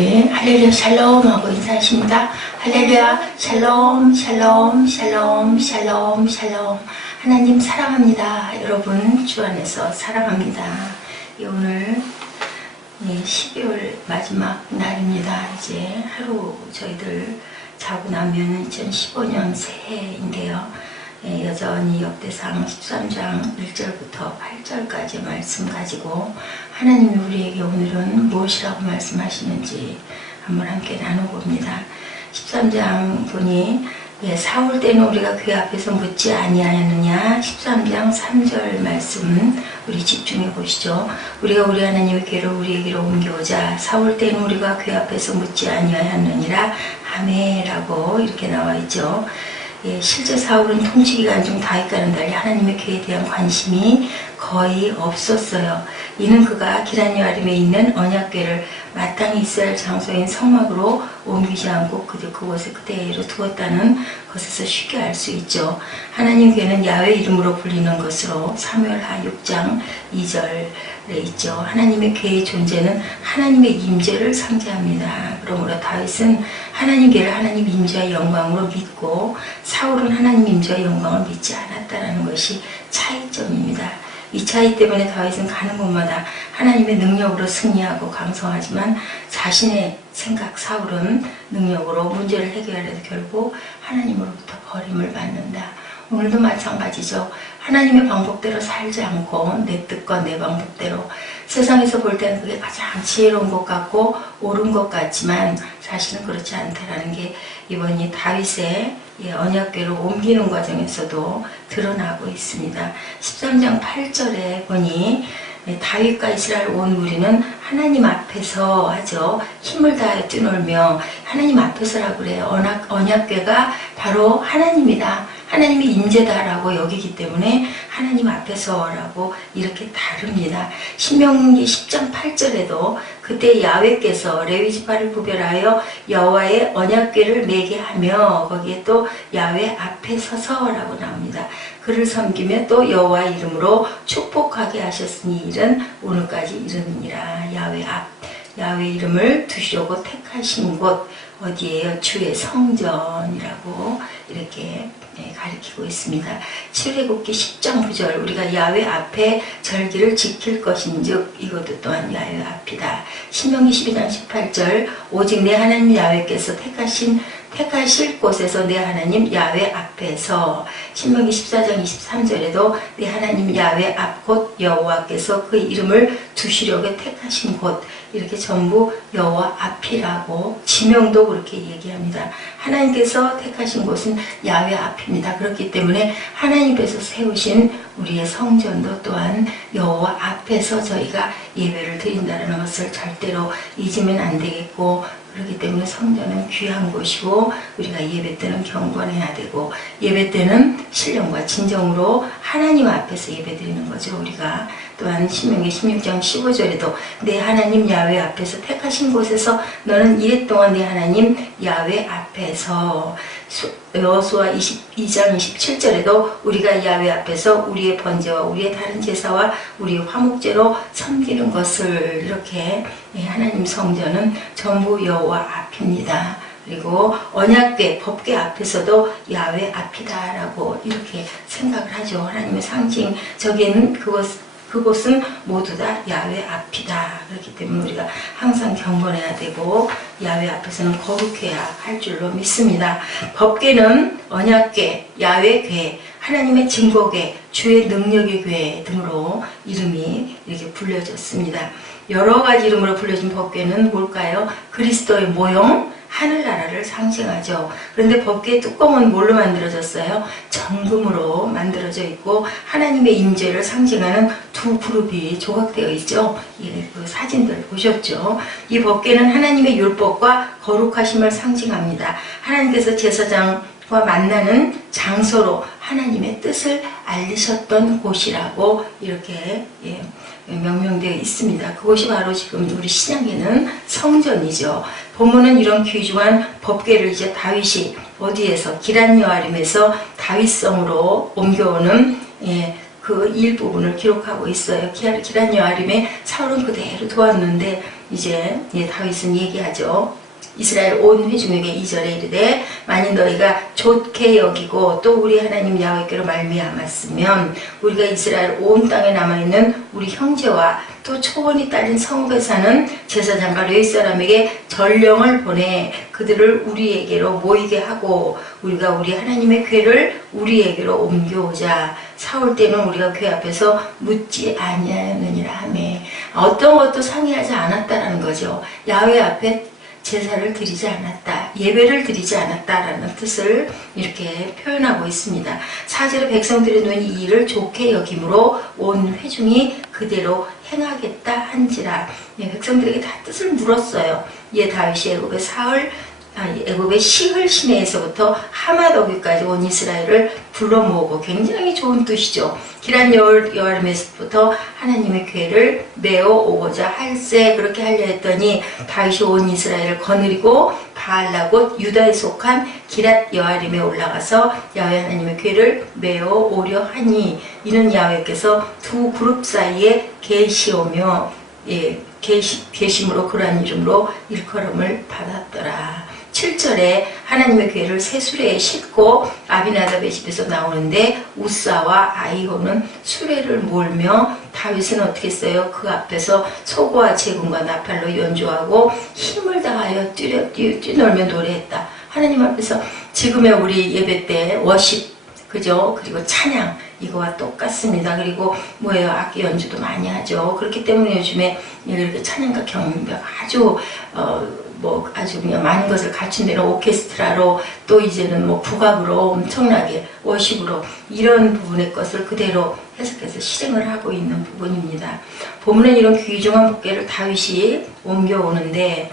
우리 할렐루야 샬롬 하고 인사하십니다. 할렐루야 샬롬 샬롬 샬롬 샬롬 샬롬. 하나님 사랑합니다. 여러분 주 안에서 사랑합니다. 오늘 12월 마지막 날입니다. 이제 하루 저희들 자고 나면 2015년 새해인데요. 여전히 역대상 13장 1절부터 8절까지 말씀 가지고 하나님이 우리에게 오늘은 무엇이라고 말씀하시는지 한번 함께 나눠봅니다. 13장 보니 사울 때는 우리가 그 앞에서 묻지 아니하였느냐. 13장 3절 말씀 우리 집중해 보시죠. 우리가 우리 하나님의 궤를 우리에게로 옮겨오자 사울 때는 우리가 그 앞에서 묻지 아니하였느니라. 아멘이라고 이렇게 나와 있죠. 실제 사울은 통치기간 중 다윗과는 달리 하나님의 궤에 대한 관심이 거의 없었어요. 이는 그가 기럇여아림에 있는 언약궤를 마땅히 있어야 할 장소인 성막으로 옮기지 않고 그곳에 그대로 두었다는 것에서 쉽게 알 수 있죠. 하나님 궤는 야훼 이름으로 불리는 것으로 사무엘하 6장 2절에 있죠. 하나님의 궤의 존재는 하나님의 임재를 상징합니다. 그러므로 다윗은 하나님 궤를 하나님 임재의 영광으로 믿고 사울은 하나님 임재의 영광을 믿지 않았다는 것이 차이점입니다. 이 차이 때문에 다윗은 가는 곳마다 하나님의 능력으로 승리하고 강성하지만 자신의 생각 사울은 능력으로 문제를 해결하려도 결국 하나님으로부터 버림을 받는다. 오늘도 마찬가지죠. 하나님의 방법대로 살지 않고 내 뜻과 내 방법대로 세상에서 볼 때는 그게 가장 지혜로운 것 같고 옳은 것 같지만 사실은 그렇지 않다라는 게 이번이 다윗의 언약궤로 옮기는 과정에서도 드러나고 있습니다. 13장 8절에 보니 다윗과 이스라엘 온 무리는 하나님 앞에서 하죠. 힘을 다해 뛰놀며 하나님 앞에서라고 그래요. 언약궤가 바로 하나님이다. 하나님의 임재다라고 여기기 때문에 하나님 앞에서라고 이렇게 다릅니다. 신명기 10장 8절에도 그때 야훼께서 레위 지파를 구별하여 여호와의 언약궤를 매게 하며 거기에 또 야훼 앞에 서서라고 나옵니다. 그를 섬기며 또 여호와 이름으로 축복하게 하셨으니 이는 오늘까지 이르느니라. 야훼 앞, 야훼 이름을 두시려고 택하신 곳 어디예요? 주의 성전이라고 이렇게 가리키고 있습니다. 출애굽기 10장 9절 우리가 야훼 앞에 절기를 지킬 것인즉 이것도 또한 야훼 앞이다. 신명기 12장 18절 오직 내 하나님 야훼께서 택하실 곳에서 내 하나님 야훼 앞에서. 신명기 14장 23절에도 내 하나님 야훼 앞 곧 여호와께서 그 이름을 두시려고 택하신 곳 이렇게 전부 여호와 앞이라고 지명도 그렇게 얘기합니다. 하나님께서 택하신 곳은 야훼 앞입니다. 그렇기 때문에 하나님께서 세우신 우리의 성전도 또한 여호와 앞에서 저희가 예배를 드린다는 것을 절대로 잊으면 안 되겠고 그렇기 때문에 성전은 귀한 곳이고 우리가 예배 때는 경건해야 되고 예배 때는 신령과 진정으로 하나님 앞에서 예배 드리는 거죠. 우리가 또한 신명기 16장 15절에도 내 하나님 야훼 앞에서 택하신 곳에서 너는 이랫동안 내 하나님 야훼 앞에서. 여호수아 22장 27절에도 우리가 야훼 앞에서 우리의 번제와 우리의 다른 제사와 우리의 화목제로 섬기는 것을 이렇게 하나님 성전은 전부 여호와 앞입니다. 그리고 언약궤, 법궤 앞에서도 야훼 앞이다라고 이렇게 생각을 하죠. 하나님의 상징적인 그곳은 모두 다 야훼 앞이다. 그렇기 때문에 우리가 항상 경건해야 되고 야훼 앞에서는 거룩해야 할 줄로 믿습니다. 법궤는 언약궤, 야훼 궤, 하나님의 증거궤, 주의 능력의 궤 등으로 이름이 이렇게 불려졌습니다. 여러 가지 이름으로 불려진 법궤는 뭘까요? 그리스도의 모형, 하늘나라를 상징하죠. 그런데 법궤의 뚜껑은 뭘로 만들어졌어요? 정금으로 만들어져 있고 하나님의 임재를 상징하는 두 그룹이 조각되어 있죠. 그 사진들 보셨죠? 이 법궤는 하나님의 율법과 거룩하심을 상징합니다. 하나님께서 제사장과 만나는 장소로 하나님의 뜻을 알리셨던 곳이라고 이렇게 명명되어 있습니다. 그곳이 바로 지금 우리 신약에는 성전이죠. 본문은 이런 귀중한 법궤를 이제 다윗이 어디에서 기럇여아림에서 다윗성으로 옮겨오는 그 일부분을 기록하고 있어요. 기란 여아림에 사울은 그대로 도왔는데 이제 다윗은 얘기하죠. 이스라엘 온 회중에게 2절에 이르되 만일 너희가 좋게 여기고 또 우리 하나님 야훼께로 말미암았으면 우리가 이스라엘 온 땅에 남아있는 우리 형제와 또 초원이 딸린 성읍에 사는 제사장과 레위 사람에게 전령을 보내 그들을 우리에게로 모이게 하고 우리가 우리 하나님의 궤를 우리에게로 옮겨오자. 사울 때는 우리가 궤 앞에서 묻지 아니하였느니라 하매 어떤 것도 상의하지 않았다라는 거죠. 야훼 앞에 제사를 드리지 않았다, 예배를 드리지 않았다라는 뜻을 이렇게 표현하고 있습니다. 4절에 백성들의 눈이 이 일을 좋게 여김으로 온 회중이 그대로 행하겠다 한지라. 백성들에게 다 뜻을 물었어요. 다윗이 애굽의 시흘 시내에서부터 하마더기까지 온 이스라엘을 불러 모으고 굉장히 좋은 뜻이죠. 기란 여아림에서부터 하나님의 궤를 메어 오고자 할세 그렇게 하려 했더니 다윗이 온 이스라엘을 거느리고 바알라곳 유다에 속한 기랏 여아림에 올라가서 야훼 하나님의 궤를 메어 오려 하니 이는 야훼께서 두 그룹 사이에 계시오며 계심으로 그러한 이름으로 일컬음을 받았더라. 7절에 하나님의 궤를 새 수레에 싣고 아비나답의 집에서 나오는데 우사와 아이호는 수레를 몰며 다윗은 어떻게 했어요? 그 앞에서 소고와 제군과 나팔로 연주하고 힘을 다하여 뛰놀며 노래했다. 하나님 앞에서 지금의 우리 예배 때 워십 그죠? 그리고 찬양 이거와 똑같습니다. 그리고 악기 연주도 많이 하죠. 그렇기 때문에 요즘에 이렇게 찬양과 경배가 아주 그냥 많은 것을 갖춘 데는 오케스트라로 또 이제는 국악으로 엄청나게 워십으로 이런 부분의 것을 그대로 해석해서 실행을 하고 있는 부분입니다. 본문은 이런 귀중한 법궤를 다윗이 옮겨오는데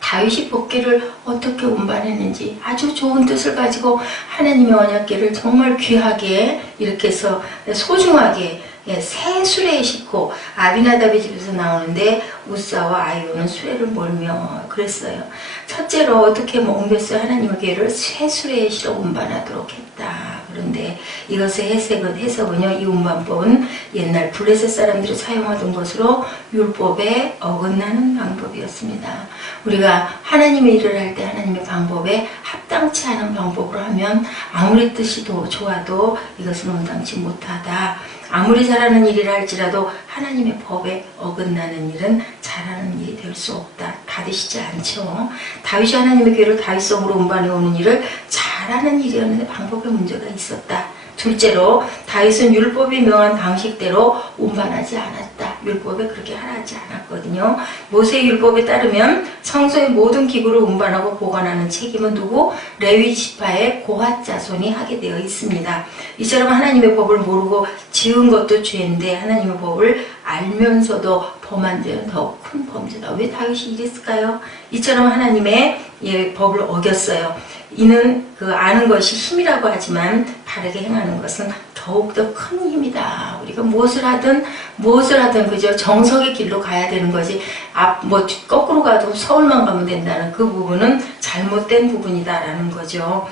다윗이 법궤를 어떻게 운반했는지 아주 좋은 뜻을 가지고 하나님의 언약궤를 정말 귀하게 이렇게 해서 소중하게 새 수레에 싣고 아비나답의 집에서 나오는데 우사와 아이오는 수레를 몰며 그랬어요. 첫째로 어떻게 옮겼어요? 하나님의 궤를 새 수레에 실어 운반하도록 했다. 그런데 이것의 해석은요, 이 운반법은 옛날 블레셋 사람들이 사용하던 것으로 율법에 어긋나는 방법이었습니다. 우리가 하나님의 일을 할 때 하나님의 방법에 합당치 않은 방법으로 하면 아무리 뜻이 더 좋아도 이것은 온당치 못하다. 아무리 잘하는 일이라 할지라도 하나님의 법에 어긋나는 일은 잘하는 일이 될 수 없다. 받으시지 않죠. 다윗이 하나님의 궤를 다윗성으로 운반해 오는 일을 잘하는 일이었는데 방법에 문제가 있었다. 둘째로 다윗은 율법이 명한 방식대로 운반하지 않았다. 율법에 그렇게 하지 않았거든요. 모세의 율법에 따르면 성소의 모든 기구를 운반하고 보관하는 책임은 누구? 레위 지파의 고핫 자손이 하게 되어 있습니다. 이처럼 하나님의 법을 모르고 지은 것도 죄인데 하나님의 법을 알면서도 범한 죄는 더 큰 범죄다. 왜 다윗이 이랬을까요? 이처럼 하나님의 법을 어겼어요. 이는 아는 것이 힘이라고 하지만 바르게 행하는 것은 더욱더 큰 힘이다. 우리가 무엇을 하든 그저 정석의 길로 가야 되는 거지. 거꾸로 가도 서울만 가면 된다는 그 부분은 잘못된 부분이다라는 거죠.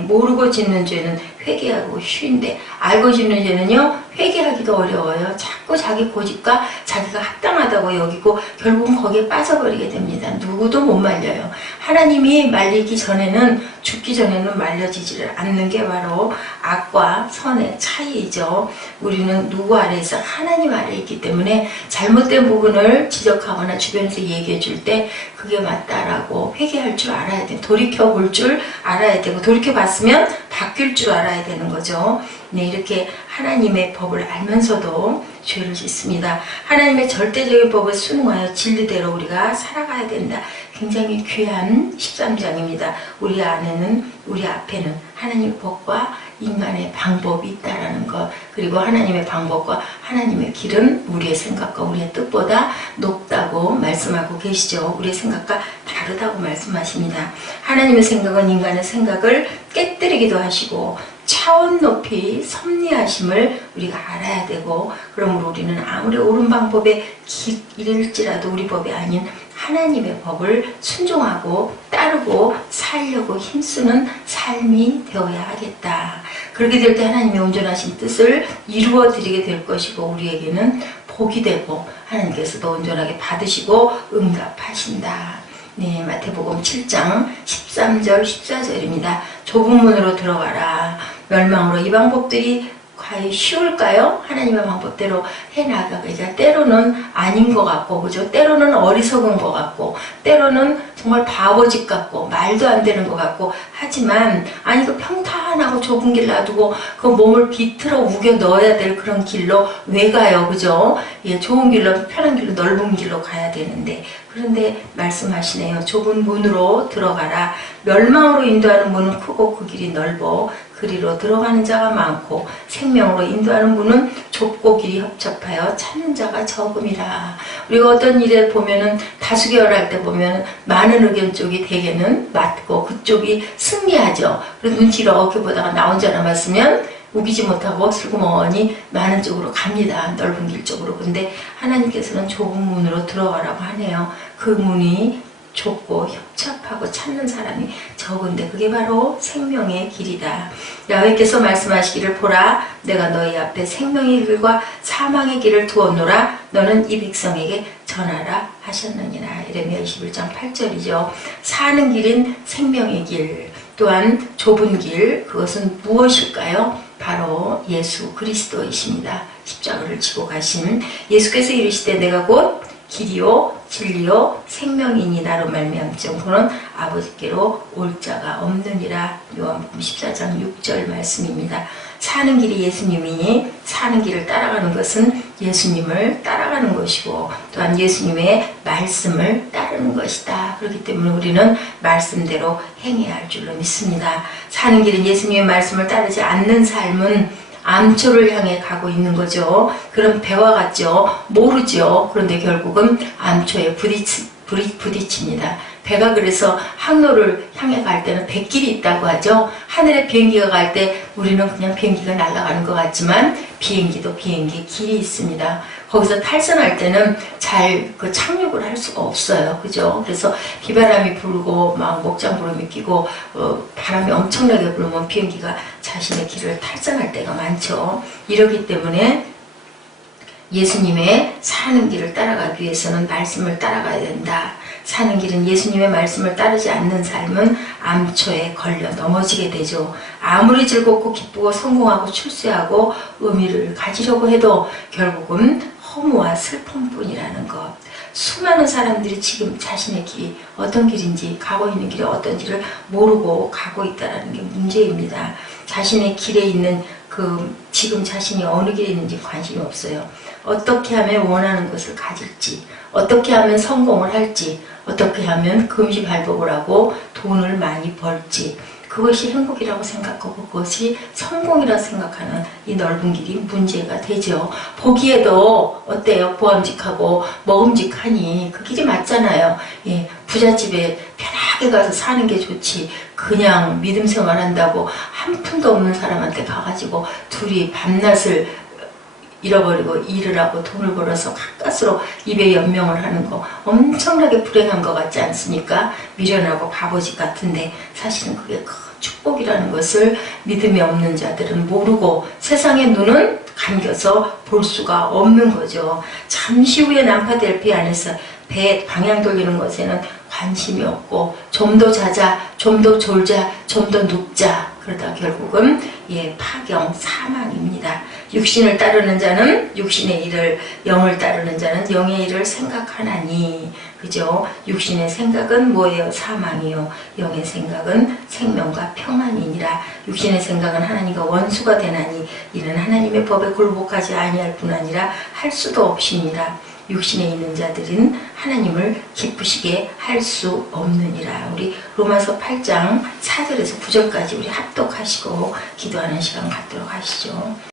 모르고 짓는 죄는 회개하고 쉬운데 알고 짓는 죄는요, 회개하기도 어려워요. 자꾸 자기 고집과 자기가 합당하다고 여기고 결국은 거기에 빠져버리게 됩니다. 누구도 못 말려요. 하나님이 말리기 전에는, 죽기 전에는 말려지지를 않는 게 바로 악과 선의 차이이죠. 우리는 누구 아래에서 하나님 아래에 있기 때문에 잘못된 부분을 지적하거나 주변에서 얘기해 줄 때 그게 맞다라고 회개할 줄 알아야 돼. 돌이켜볼 줄 알아야 되고, 돌이켜봤으면 바뀔 줄 알아야 되는 거죠. 이렇게 하나님의 법을 알면서도 죄를 짓습니다. 하나님의 절대적인 법을 순응하여 진리대로 우리가 살아가야 된다. 굉장히 귀한 13장입니다. 우리 앞에는 하나님의 법과 인간의 방법이 있다라는 것, 그리고 하나님의 방법과 하나님의 길은 우리의 생각과 우리의 뜻보다 높다고 말씀하고 계시죠. 우리의 생각과 다르다고 말씀하십니다. 하나님의 생각은 인간의 생각을 깨뜨리기도 하시고 차원 높이 섭리하심을 우리가 알아야 되고, 그러므로 우리는 아무리 옳은 방법의 길일지라도 우리 법이 아닌 하나님의 법을 순종하고 따르고 살려고 힘쓰는 삶이 되어야 하겠다. 그렇게 될 때 하나님의 온전하신 뜻을 이루어 드리게 될 것이고 우리에게는 복이 되고 하나님께서도 온전하게 받으시고 응답하신다. 네, 마태복음 7장 13절 14절입니다. 좁은 문으로 들어가라. 멸망으로 이 방법들이 과연 쉬울까요? 하나님의 방법대로 해나가기가 때로는 아닌 것 같고, 그죠? 때로는 어리석은 것 같고, 때로는 정말 바보짓 같고, 말도 안 되는 것 같고, 하지만, 아니, 그 평탄하고 좁은 길 놔두고, 그 몸을 비틀어 우겨 넣어야 될 그런 길로 왜 가요? 그죠? 예, 좋은 길로, 편한 길로, 넓은 길로 가야 되는데, 그런데 말씀하시네요. 좁은 문으로 들어가라. 멸망으로 인도하는 문은 크고 그 길이 넓어 그리로 들어가는 자가 많고 생명으로 인도하는 문은 좁고 길이 협착하여 찾는 자가 적음이라. 우리가 어떤 일에 보면은 다수결할 때 보면 많은 의견 쪽이 대개는 맞고 그쪽이 승리하죠. 그래서 눈치를 어떻게 보다가 나 혼자 남았으면 우기지 못하고 슬그머니 많은 쪽으로 갑니다. 넓은 길 쪽으로. 근데 하나님께서는 좁은 문으로 들어가라고 하네요. 그 문이 좁고 협착하고 찾는 사람이 적은데 그게 바로 생명의 길이다. 야훼께서 말씀하시기를 보라 내가 너희 앞에 생명의 길과 사망의 길을 두었노라 너는 이 백성에게 전하라 하셨느니라. 예레미야 21장 8절이죠. 사는 길은 생명의 길 또한 좁은 길 그것은 무엇일까요? 바로 예수 그리스도이십니다. 십자가를 지고 가신 예수께서 이르시되 내가 곧 길이요 진리요 생명이니 나로 말미암지 그는 아버지께로 올 자가 없느니라. 요한복음 14장 6절 말씀입니다. 사는 길이 예수님이니 사는 길을 따라가는 것은 예수님을 따라가는 것이고 또한 예수님의 말씀을 따르는 것이다. 그렇기 때문에 우리는 말씀대로 행해야 할 줄로 믿습니다. 사는 길은 예수님의 말씀을 따르지 않는 삶은 암초를 향해 가고 있는 거죠. 그럼 배와 같죠. 모르죠. 그런데 결국은 암초에 부딪힙니다. 배가 그래서 항로를 향해 갈 때는 뱃길이 있다고 하죠. 하늘에 비행기가 갈 때 우리는 그냥 비행기가 날아가는 것 같지만 비행기도 비행기 길이 있습니다. 거기서 탈선할 때는 잘 그 착륙을 할 수가 없어요. 그죠? 그래서 비바람이 불고 막 목장구름이 끼고 바람이 엄청나게 불면 비행기가 자신의 길을 탈선할 때가 많죠. 이러기 때문에 예수님의 사는 길을 따라가기 위해서는 말씀을 따라가야 된다. 사는 길은 예수님의 말씀을 따르지 않는 삶은 암초에 걸려 넘어지게 되죠. 아무리 즐겁고 기쁘고 성공하고 출세하고 의미를 가지려고 해도 결국은 허무와 슬픔뿐이라는 것. 수많은 사람들이 지금 자신의 길이 어떤 길인지 가고 있는 길이 어떤지를 모르고 가고 있다는 게 문제입니다. 자신의 길에 있는 지금 자신이 어느 길에 있는지 관심이 없어요. 어떻게 하면 원하는 것을 가질지, 어떻게 하면 성공을 할지, 어떻게 하면 금시발법을 하고 돈을 많이 벌지, 그것이 행복이라고 생각하고 그것이 성공이라고 생각하는 이 넓은 길이 문제가 되죠. 보기에도 어때요? 보암직하고 먹음직하니 그 길이 맞잖아요. 예, 부잣집에 편하게 가서 사는 게 좋지 그냥 믿음 생활한다고 한 푼도 없는 사람한테 가가지고 둘이 밤낮을 잃어버리고 일을 하고 돈을 벌어서 가까스로 입에 연명을 하는 거 엄청나게 불행한 것 같지 않습니까? 미련하고 바보짓 같은데 사실은 그게 큰 축복이라는 것을 믿음이 없는 자들은 모르고 세상의 눈은 감겨서 볼 수가 없는 거죠. 잠시 후에 난파될 배 안에서 배 방향 돌리는 것에는 관심이 없고 좀 더 자자, 좀 더 졸자, 좀 더 눕자 그러다 결국은 파경, 사망입니다. 육신을 따르는 자는 육신의 일을, 영을 따르는 자는 영의 일을 생각하나니 그죠? 육신의 생각은 뭐예요? 사망이요. 영의 생각은 생명과 평안이니라. 육신의 생각은 하나님과 원수가 되나니 이는 하나님의 법에 굴복하지 아니할 뿐 아니라 할 수도 없이니라. 육신에 있는 자들은 하나님을 기쁘시게 할 수 없느니라. 우리 로마서 8장 4절에서 9절까지 우리 합독하시고 기도하는 시간 갖도록 하시죠.